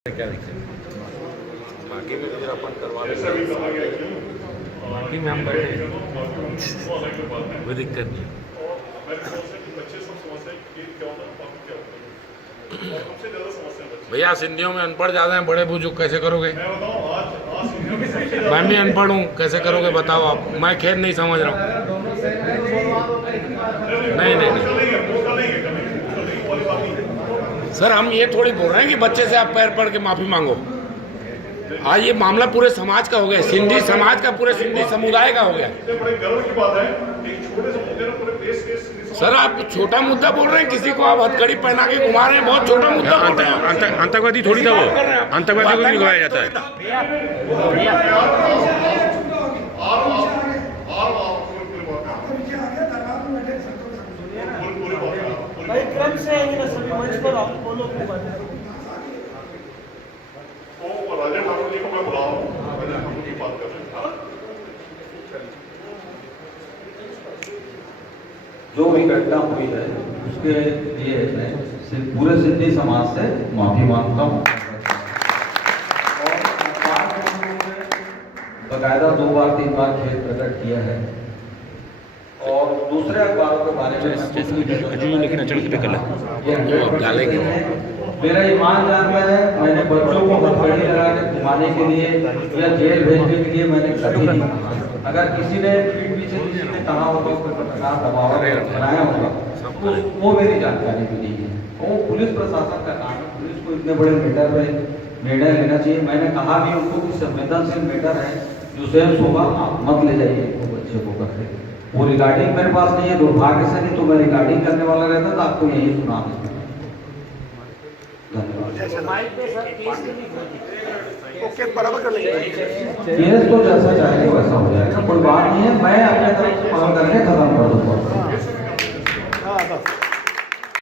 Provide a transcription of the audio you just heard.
क्या दिक्कत बाकी में फिर अपन करवा बाकी में हम बैठे कोई दिक्कत नहीं। भैया सिंधियों में अनपढ़ ज़्यादा हैं, बड़े बुजुर्ग कैसे करोगे? मैं भी अनपढ़ हूँ, कैसे करोगे बताओ आप? मैं खेद नहीं समझ रहा हूँ। नहीं सर, हम ये थोड़ी बोल रहे हैं कि बच्चे से आप पैर पड़ के माफ़ी मांगो। आज ये मामला पूरे समाज का हो गया, सिंधी समाज का, पूरे सिंधी समुदाय का हो गया। सर आप छोटा मुद्दा बोल रहे हैं, किसी को आप हथकड़ी पहना के घुमा रहे हैं, बहुत छोटा मुद्दा बोल रहे हैं। आतंकवादी थोड़ी था वो, आतंकवादी को भी लगाया जाता है। क्रम से आएंगे ना सभी मंच पर, आप बोलो राजा ठाकुर जी को मैं बुलाऊं, राजा ठाकुर जी बात कर रहे हैं। जो भी घटना हुई है उसके लिए मैं पूरे सिंधी समाज से माफी मांगता हूँ। और बकायदा 2 बार 3 बार खेद प्रकट किया है और दूसरे अखबारों के बारे में मेरा ईमान जानता है, मैंने बच्चों को हथकड़ी लगा के घुमाने के लिए या जेल भेजने के लिए मैंने कभी नहीं कहा। अगर किसी ने पीठ पीछे किसी ने कहा होगा, कोई पत्रकार दबाव बनाया होगा, तो वो मेरी जानकारी भी नहीं है। वो पुलिस प्रशासन का काम है, पुलिस को इतने बड़े मैटर पे निर्णय लेना चाहिए। मैंने कहा भी उनको कि संवेदनशील मैटर है, जो सेंस होगा आप मत ले जाइए वो बच्चे को करके। वो रिकॉर्डिंग मेरे पास नहीं है, दुर्भाग्य से, नहीं तो मैं रिकॉर्डिंग करने वाला रहता तो आपको यही सुना देता। केस तो जैसा चाहेंगे वैसा हो जाएगा, कोई बात नहीं है। मैं अपने तरफ से मांग करके खत्म कर दूंगा।